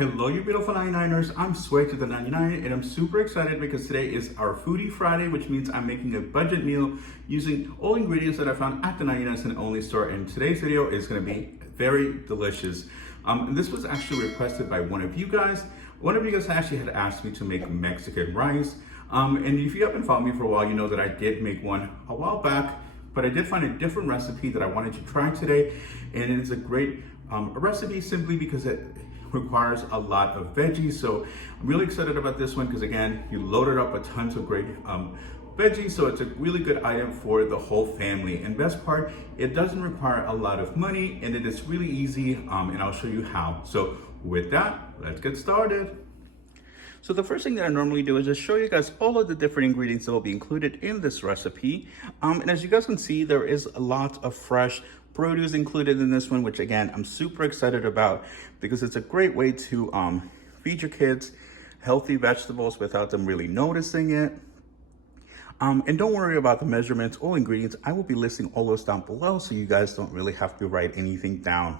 Hello, you beautiful 99ers. I'm Sway to the 99 and I'm super excited because today is our Foodie Friday, which means I'm making a budget meal using all ingredients that I found at the 99 cent only store. And today's video is going to be very delicious. And this was actually requested by one of you guys. One of you guys actually had asked me to make Mexican rice. And if you haven't followed me for a while, you know that I did make one a while back, but I did find a different recipe that I wanted to try today. And it is a great recipe simply because it requires a lot of veggies. So I'm really excited about this one because again, you loaded up with tons of great veggies. So it's a really good item for the whole family. And best part, it doesn't require a lot of money and it is really easy. And I'll show you how. So with that, let's get started. So the first thing that I normally do is just show you guys all of the different ingredients that will be included in this recipe. And as you guys can see, there is a lot of fresh produce included in this one, which again, I'm super excited about because it's a great way to feed your kids healthy vegetables without them really noticing it. And don't worry about the measurements or ingredients. I will be listing all those down below so you guys don't really have to write anything down.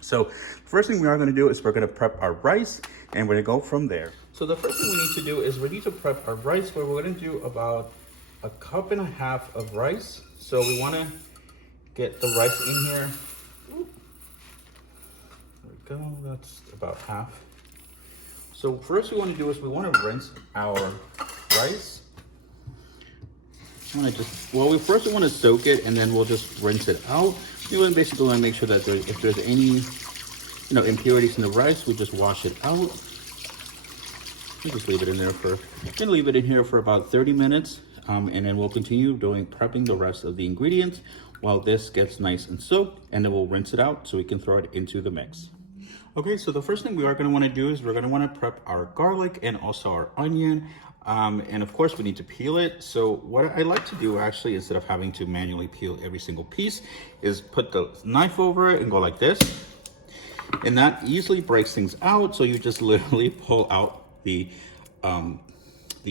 So first thing we are going to do is we're going to prep our rice and we're going to go from there. So the first thing we need to do is we need to prep our rice, where we're going to do about 1.5 cups of rice. So we want to get the rice in here. Ooh. There we go, that's about half. So first we want to do is we want to rinse our rice. I want to just, well, first we want to soak it and then we'll just rinse it out. We want to basically want to make sure that if there's any, impurities in the rice, we just wash it out. We just leave it in there we're gonna leave it in here for about 30 minutes. And then we'll continue prepping the rest of the ingredients while this gets nice and soaked, and then we'll rinse it out so we can throw it into the mix. Okay, so the first thing we are gonna wanna do is we're gonna wanna prep our garlic and also our onion. And of course we need to peel it. So what I like to do actually, instead of having to manually peel every single piece, is put the knife over it and go like this. And that easily breaks things out. So you just literally pull out the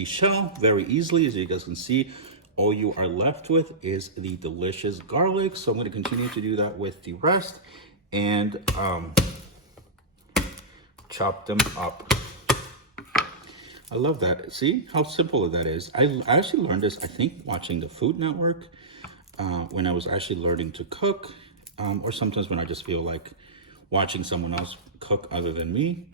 shell very easily. As you guys can see, all you are left with is the delicious garlic. So I'm going to continue to do that with the rest and chop them up. I love that. See how simple that is. I actually learned this, I think, watching the Food Network when I was actually learning to cook, or sometimes when I just feel like watching someone else cook other than me.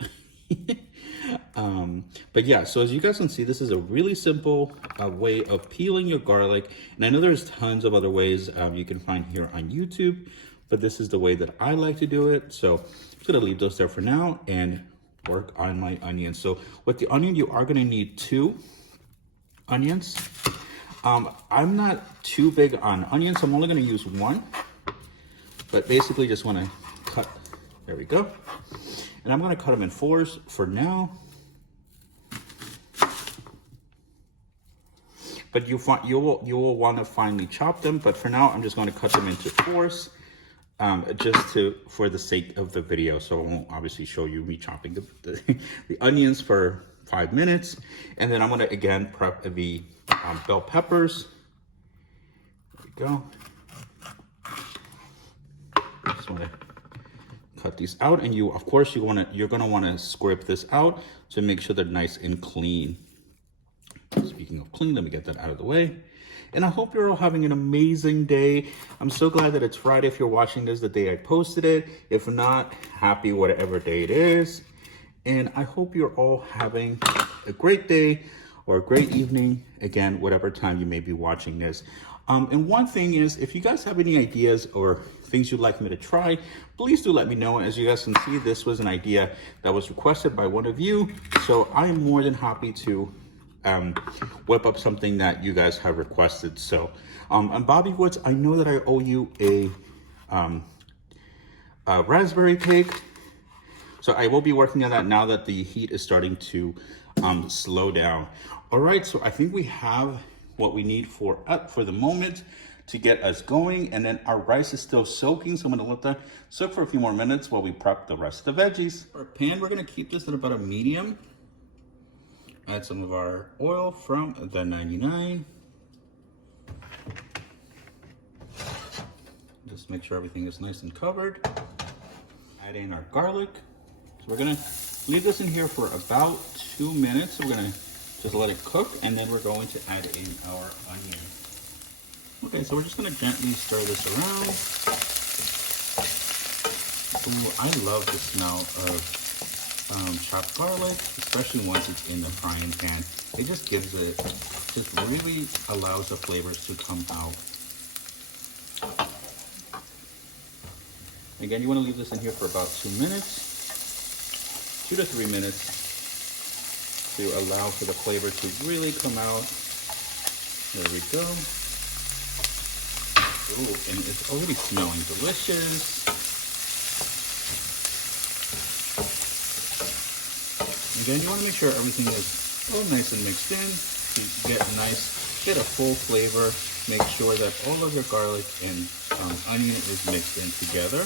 But yeah, so as you guys can see, this is a really simple way of peeling your garlic. And I know there's tons of other ways you can find here on YouTube, but this is the way that I like to do it. So I'm just gonna leave those there for now and work on my onions. So with the onion, you are gonna need 2 onions. I'm not too big on onions, so I'm only gonna use 1, but basically just wanna cut, there we go. And I'm gonna cut them in 4s for now. But you will want to finely chop them. But for now, I'm just going to cut them into 4s, for the sake of the video. So I won't obviously show you me chopping the onions for 5 minutes. And then I'm going to again prep the bell peppers. There we go. Just want to cut these out, and you're gonna want to scrape this out to make sure they're nice and clean. Speaking of clean, let me get that out of the way. And I hope you're all having an amazing day. I'm so glad that it's Friday if you're watching this the day I posted it. If not, happy whatever day it is. And I hope you're all having a great day or a great evening, again, whatever time you may be watching this. And one thing is, if you guys have any ideas or things you'd like me to try, please do let me know. As you guys can see, this was an idea that was requested by one of you. So I am more than happy to whip up something that you guys have requested. So and Bobby Woods, I know that I owe you a raspberry cake. So I will be working on that now that the heat is starting to slow down. All right, so I think we have what we need for the moment to get us going. And then our rice is still soaking, so I'm gonna let that soak for a few more minutes while we prep the rest of the veggies. Our pan, we're gonna keep this at about a medium. Add some of our oil from the 99. Just Just make sure everything is nice and covered. Add in our garlic. So we're gonna Leave this in here for about 2 minutes. We're gonna just let it cook, and then we're going to add in our onion. Okay, so we're just gonna gently stir this around. Ooh, I love the smell of chopped garlic, especially once it's in the frying pan. It just gives it, just really allows the flavors to come out. Again, you want to leave this in here for about 2 minutes, 2 to 3 minutes, to allow for the flavor to really come out. There we go. Ooh, and it's already smelling delicious. Again, you want to make sure everything is all nice and mixed in. To get a full flavor. Make sure that all of your garlic and onion is mixed in together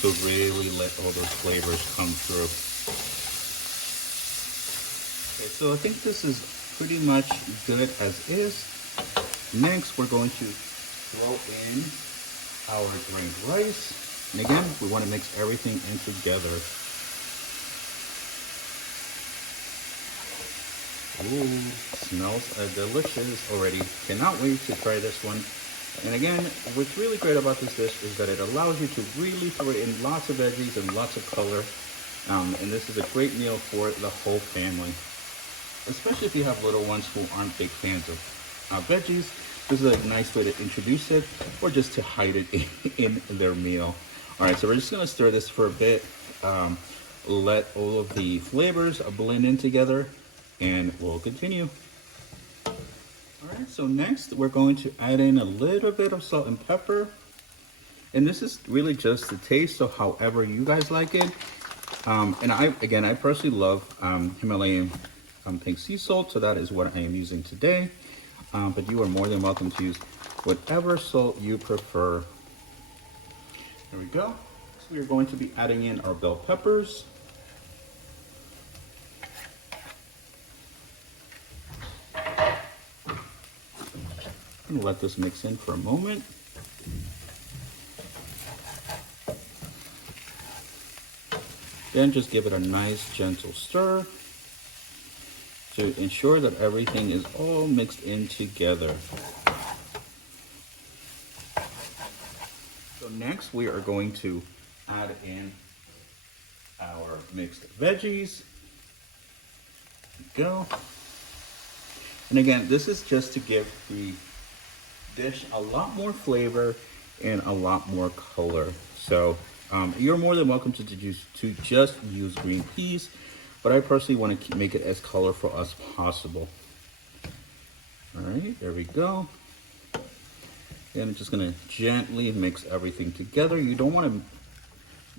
to really let all those flavors come through. Okay, so I think this is pretty much good as is. Next, we're going to throw in our drained rice. And again, we want to mix everything in together. Ooh, smells delicious already. Cannot wait to try this one. And again, what's really great about this dish is that it allows you to really throw in lots of veggies and lots of color. And this is a great meal for the whole family. Especially if you have little ones who aren't big fans of veggies. This is a nice way to introduce it, or just to hide it in their meal. All right, so we're just gonna stir this for a bit. Let all of the flavors blend in together, and we'll continue. All right, so next we're going to add in a little bit of salt and pepper. And this is really just the taste, so however you guys like it. And I personally love Himalayan pink sea salt, so that is what I am using today. But you are more than welcome to use whatever salt you prefer. There we go. So we are going to be adding in our bell peppers. I'm gonna let this mix in for a moment. Then just give it a nice gentle stir to ensure that everything is all mixed in together. So next we are going to add in our mixed veggies. There we go. And again, this is just to give the dish a lot more flavor and a lot more color. So you're more than welcome to just use green peas, but I personally want to make it as colorful as possible. All right, there we go. And I'm just gonna gently mix everything together. You don't want to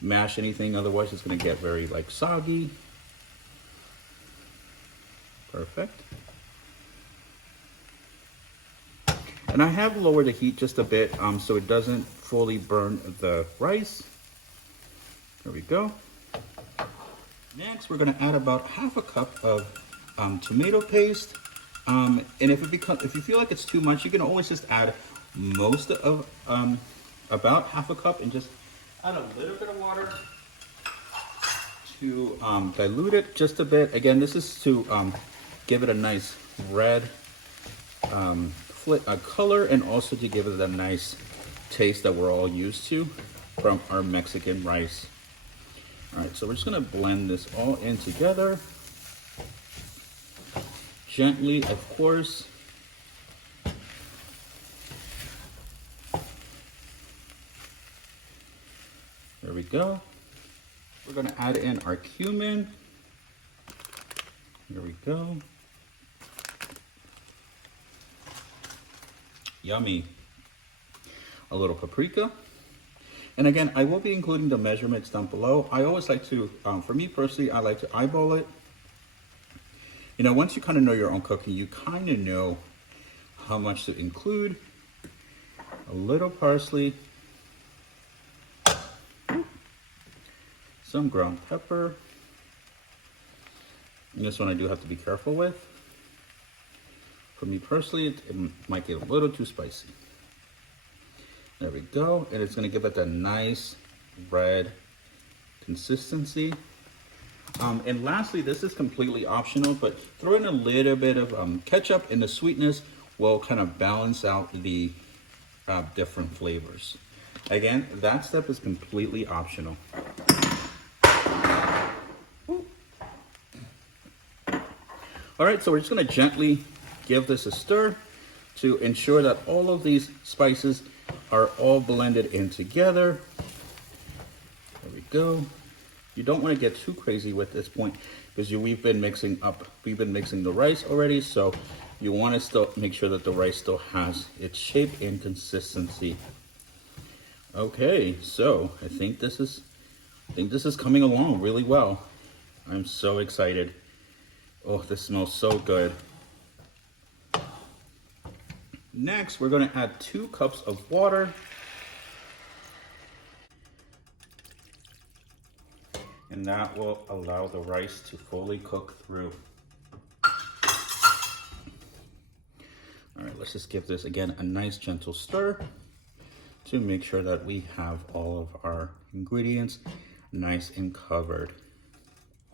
mash anything, otherwise it's gonna get very soggy. Perfect. And I have lowered the heat just a bit so it doesn't fully burn the rice. There we go. Next, we're gonna add about half a cup of tomato paste. And if you feel like it's too much, you can always just add most of about half a cup and just add a little bit of water to dilute it just a bit. Again, this is to give it a nice red color, and also to give it a nice taste that we're all used to from our Mexican rice. All right, so we're just gonna blend this all in together. Gently, of course. There we go. We're gonna add in our cumin. Here we go. Yummy. A little paprika. And again, I will be including the measurements down below. I always like to, for me personally, I like to eyeball it. You know, once you kind of know your own cooking, you kind of know how much to include. A little parsley. Some ground pepper. And this one I do have to be careful with. For me personally, it might get a little too spicy. There we go. And it's gonna give it that nice red consistency. And lastly, this is completely optional, but throw in a little bit of ketchup, and the sweetness will kind of balance out the different flavors. Again, that step is completely optional. All right, so we're just gonna gently give this a stir to ensure that all of these spices are all blended in together. There we go. You don't want to get too crazy with this point because we've been mixing the rice already, so you want to still make sure that the rice still has its shape and consistency. Okay, so I think this is coming along really well. I'm so excited. Oh, this smells so good. Next, we're going to add 2 cups of water. And that will allow the rice to fully cook through. All right, let's just give this again a nice gentle stir to make sure that we have all of our ingredients nice and covered.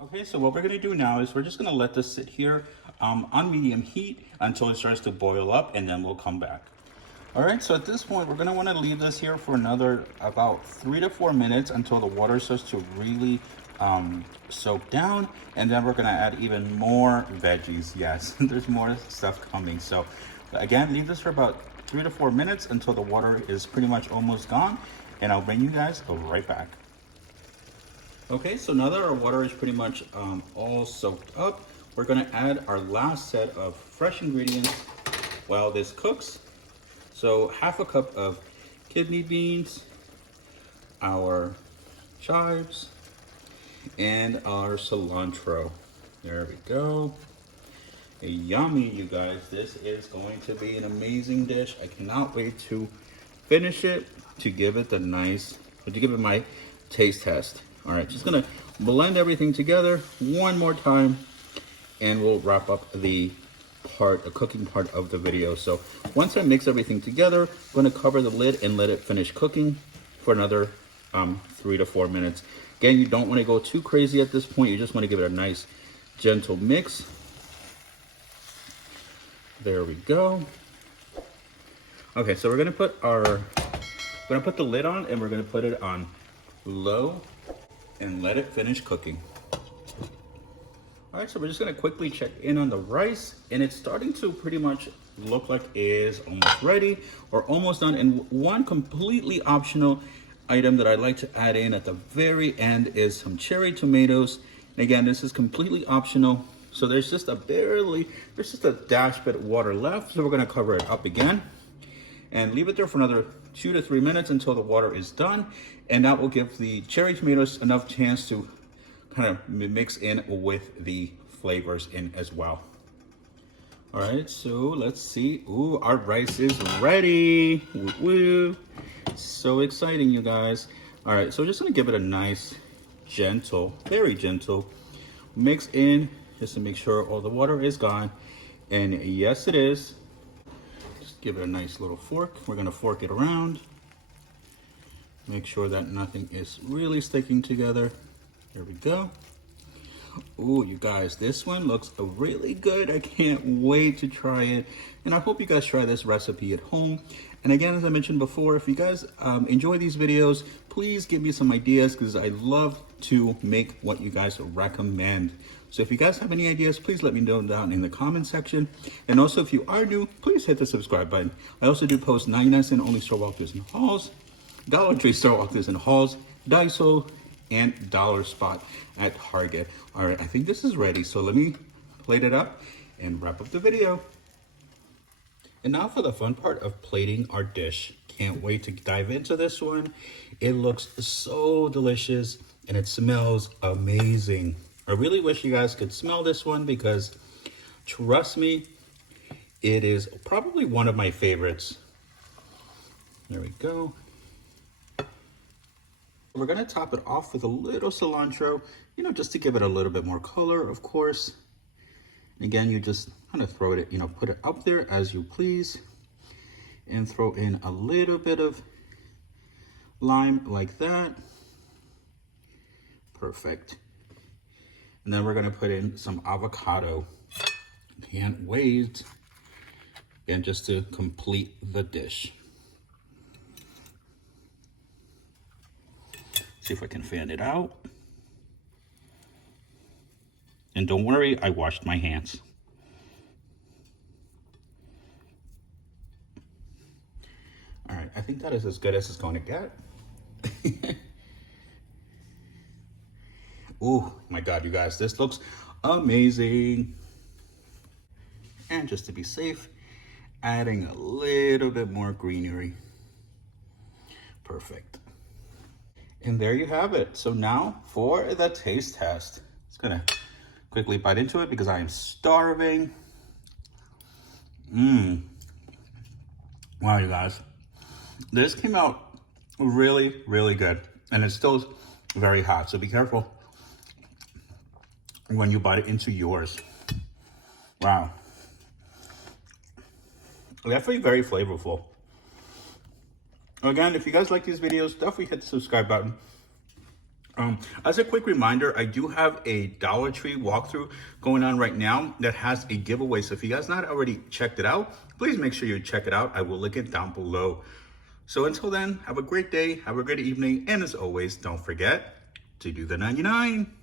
Okay, so what we're gonna do now is we're just gonna let this sit here on medium heat until it starts to boil up, and then we'll come back. All right, so at this point, we're gonna wanna leave this here for another about 3 to 4 minutes until the water starts to really soak down, and then we're gonna add even more veggies. Yes, there's more stuff coming. So again, leave this for about 3 to 4 minutes until the water is pretty much almost gone, and I'll bring you guys right back. Okay, so now that our water is pretty much all soaked up, we're gonna add our last set of fresh ingredients while this cooks. So half a cup of kidney beans, our chives, and our cilantro. There we go. Yummy, you guys. This is going to be an amazing dish. I cannot wait to finish it, to give it my taste test. All right, just gonna blend everything together one more time, and we'll wrap up the cooking part of the video. So once I mix everything together, I'm gonna cover the lid and let it finish cooking for another 3 to 4 minutes. Again, you don't want to go too crazy at this point. You just want to give it a nice gentle mix. There we go. Okay, so we're gonna put the lid on, and we're gonna put it on low and let it finish cooking. All right, so we're just gonna quickly check in on the rice, and it's starting to pretty much look like it is almost ready or almost done. And one completely optional item that I'd like to add in at the very end is some cherry tomatoes. And again, this is completely optional. So there's just a dash bit of water left. So we're gonna cover it up again and leave it there for another 2 to 3 minutes until the water is done. And that will give the cherry tomatoes enough chance to kind of mix in with the flavors in as well. All right, so let's see. Ooh, our rice is ready. Woo woo. So exciting, you guys. All right, so we're just gonna give it a nice, gentle, very gentle mix in, just to make sure all the water is gone. And yes, it is. Just give it a nice little fork. We're gonna fork it around. Make sure that nothing is really sticking together. There we go. Ooh, you guys, this one looks really good. I can't wait to try it. And I hope you guys try this recipe at home. And again, as I mentioned before, if you guys enjoy these videos, please give me some ideas, because I love to make what you guys recommend. So if you guys have any ideas, please let me know down in the comment section. And also, if you are new, please hit the subscribe button. I also do post 99-cent only store walkthroughs and hauls, Dollar Tree store walkthroughs and hauls, Daiso, and Dollar Spot at Target. All right, I think this is ready. So let me plate it up and wrap up the video. And now for the fun part of plating our dish. Can't wait to dive into this one. It looks so delicious and it smells amazing. I really wish you guys could smell this one, because trust me, it is probably one of my favorites. There we go. We're gonna top it off with a little cilantro, just to give it a little bit more color, of course. And again, you just kind of throw it, put it up there as you please, and throw in a little bit of lime like that. Perfect. And then we're gonna put in some avocado. Can't wait. And just to complete the dish. See if I can fan it out. And don't worry, I washed my hands. All right, I think that is as good as it's going to get. Oh my God, you guys, this looks amazing. And just to be safe, adding a little bit more greenery. Perfect. And there you have it. So now for the taste test. It's gonna quickly bite into it because I am starving. Wow, you guys. This came out really, really good. And it's still very hot, so be careful when you bite it into yours. Wow. Definitely very flavorful. Again, if you guys like these videos, definitely hit the subscribe button. As a quick reminder, I do have a Dollar Tree walkthrough going on right now that has a giveaway. So if you guys not already checked it out, please make sure you check it out. I will link it down below. So until then, have a great day, have a great evening, and as always, don't forget to do the 99.